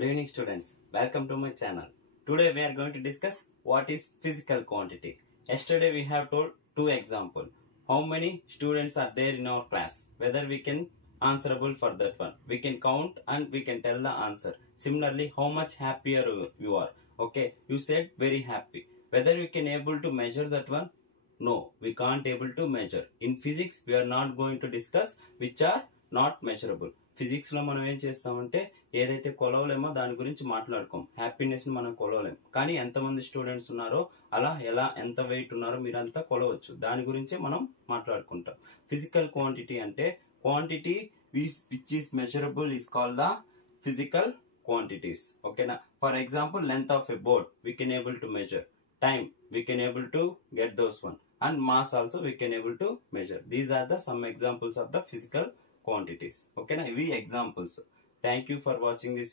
Good evening students, welcome to my channel. Today we are going to discuss what is physical quantity. Yesterday we have told two examples. How many students are there in our class, whether we can answerable for that one. We can count and we can tell the answer. Similarly, how much happier you are. Okay, you said very happy. Whether we can able to measure that one? No, we can't able to measure. In physics we are not going to discuss which are not measurable. Physics లో మనం ఏం చేస్తామంటే ఏదైతే కొలవలేమో దాని గురించి మాట్లాడుకోం. Happiness ని మనం కొలవలేం, కానీ ఎంతమంది స్టూడెంట్స్ ఉన్నారో అలా ఎంత వెయిట్ ఉన్నారో మీరంతా కొలవచ్చు. దాని గురించే మనం మాట్లాడుకుంటాం. ఫిజికల్ క్వాంటిటీ అంటే quantity which is measurable is called the physical quantities. ఓకేనా? For example, length of a board we can able to measure, time we can able to get those one, and mass also we can able to measure. These are the some examples of the physical quantities. Okay na, ivi examples. Thank you for watching this